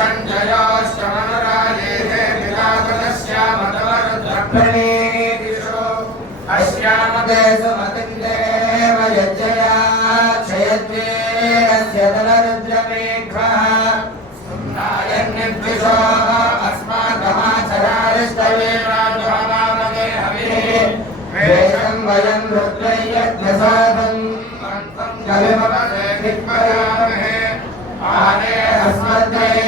सञ्जयोष्टमनुराजेः पितातस्यामतवरुद्रप्रणीतिषु अस्यामते सुमतिन्देव यज्जया क्षयद्वेरस्य तलरुद्रमेघ्वः नायन्निर्दिशो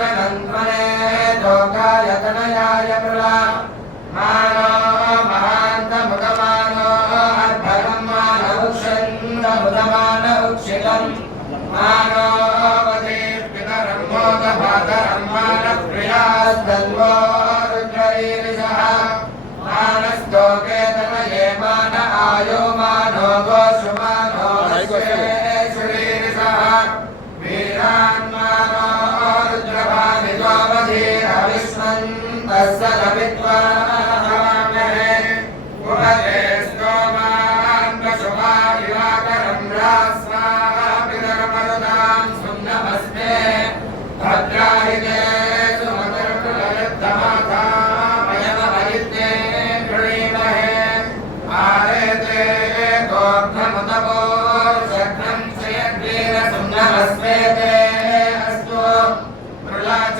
अमृतमर्तभोजनं त्वने लोकाय तनयाय मृला मानो महान्तमुदमानो अर्धनं मानवुक्षन्दमुदमान उक्षितम् मानो वदेर्पितरं मोदभातरं मानप्रियास्तन्वो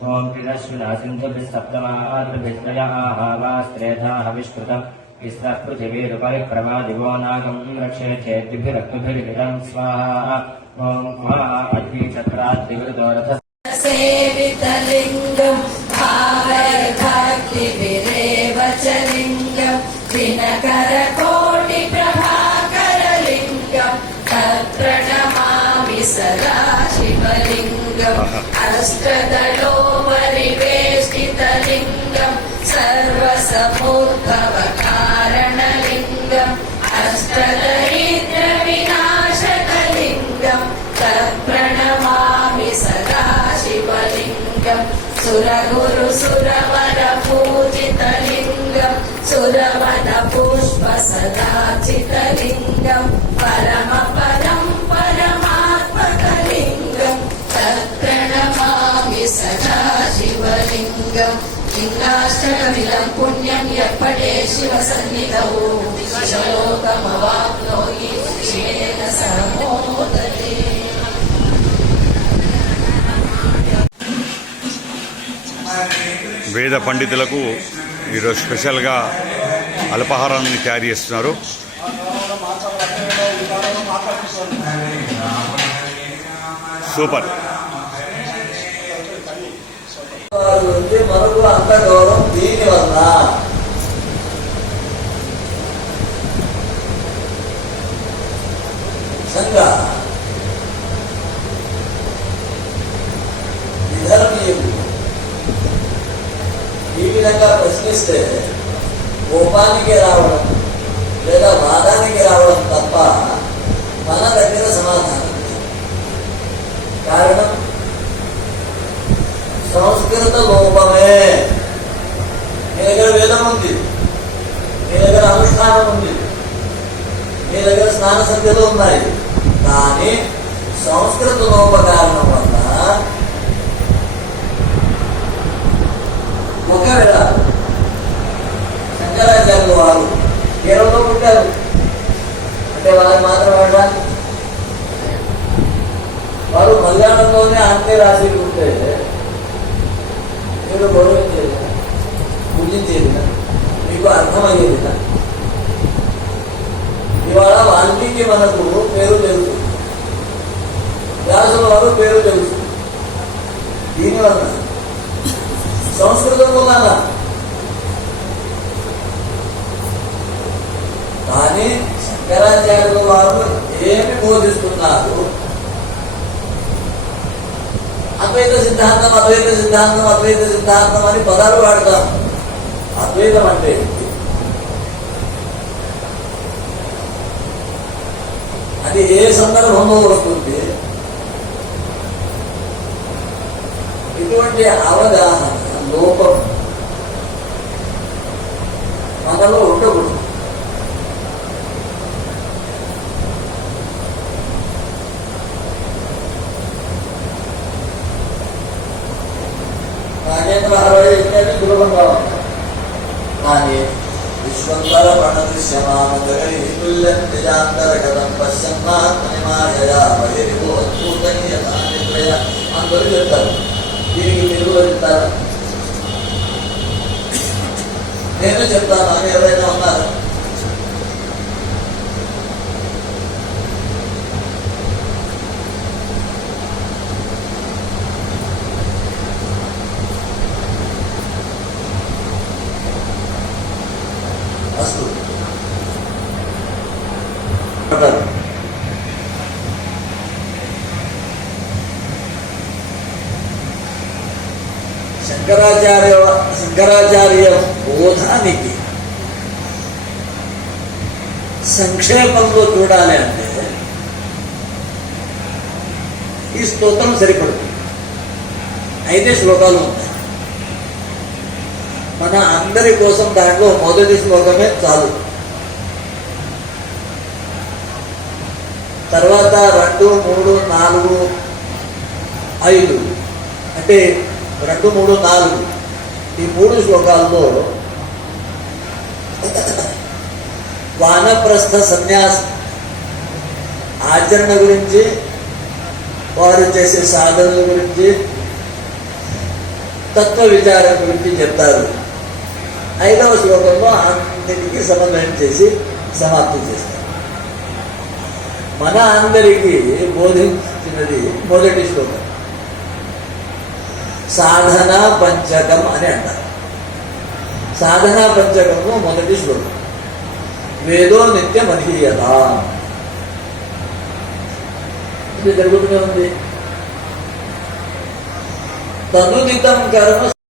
ॐ त्रिदश्विना सिन्धुभिः सप्तमातृभिस्त्रया आहावास्त्रेधा हविष्कृतम् तिस्रः पृथिवीरुपरि प्रमादिवो नागं रक्षेच्छेद्भिरक्तुभिर्हितं स्वाहा ॐ मा अग्निचक्राद्विवृतो रथ सेवितलिङ्गम् అష్టదళో పరివేష్టితలింగం సర్వసమూర్ధవ కారణలింగం అష్టదరిద్ర వినాశకలింగం తప్రణమామి సదాశివలింగం సురగురు సురవర పూజితలింగం సురవన పుష్ప సదాచితలింగం పరమ లింగం. లింగాష్టకమిలం పుణ్యం ఎప్పటే శివ సన్నిధౌ శివలోకమవాప్నోయి శివేన సరమోదతి వేద పండితులకు ఈరోజు స్పెషల్గా అల్పహారాన్ని తయారు చేస్తున్నారు. సూపర్. వారి నుండి మనకు అంత గౌరవం దీని వల్ల. విధర్మీయులు ఈ విధంగా ప్రశ్నిస్తే కోపానికి రావడం లేదా వాదానికి రావడం తప్ప మన దగ్గర సమాధానం కారణం సంస్కృత లోపమే. మీ దగ్గర వేదం ఉంది. మీ దగ్గర అనుష్ఠానం ఉంది. మీ దగ్గర స్నాన సంధ్యలు ఉన్నాయి. కానీ సంస్కృత లోప కారణం వల్ల ఒకవేళ శంకరాచార్యులు వారు కేరళలో పుట్టారు. అంటే వాళ్ళకి మాత్రం వెళ్ళాలి వారు మలయాళంలోనే ఆంగ్లేయ రాశి ఉంటే మీరు గౌరవించేది పూజించేది మీకు అర్థమయ్యేది ఇవాళ వాల్మీకి మనకు పేరు తెలుసు. వ్యాసుల వారు పేరు తెలుసు. దీనివల్ల సంస్కృతం వలన. కానీ శంకరాచార్యుల వారు ఏమి బోధిస్తున్నారు? అద్వైత సిద్ధాంతం అద్వైత సిద్ధాంతం అద్వైత సిద్ధాంతం అని పదాలు వాడతాం అద్వైతం అంటే అది ఏ సందర్భంలో వస్తుంది ఇటువంటి అవగాహన లోపం మనలో ఉండకూడదు. నాగేంద్ర అరవై ఎనిమిది సులభంగా ఉంది కానీ విశ్వంతర ప్రణదృశ్యమానందగరితుల్యంతర కథం పశ్యన్నాత్మనిమాయా బహిరివో అద్భుతనీయతానిత్రయ అందరూ చెప్తారు దీనికి నేను చెప్తాను ఎవరైనా ఉన్నారు అస్తు అంటారు. శంకరాచార్య శంకరాచార్య బోధానికి సంక్షేపంలో చూడాలి అంటే ఈ స్తోత్రం సరిపడుతుంది. ఐదే శ్లోకాలు ఉంటాయి. మన అందరి కోసం దాంట్లో మొదటి శ్లోకమే చాలు. తర్వాత రెండు మూడు నాలుగు ఐదు. అంటే రెండు మూడు నాలుగు. ఈ మూడు శ్లోకాల్లో వానప్రస్థ సన్యాస ఆచరణ గురించి వారు చేసే సాధనల గురించి తత్వ విచారం గురించి చెప్తారు. ఐదవ శ్లోకంలో అందరికీ సమన్వయం చేసి సమాప్తి చేస్తారు. మన అందరికీ బోధించినది మొదటి శ్లోకం. సాధన పంచకం అని అంటారు. సాధనా పంచకము మొదటి శ్లోకం. వేదో నిత్యం అధీయత ఇది జరుగుతూనే ఉంది. తదుదితం కర్మ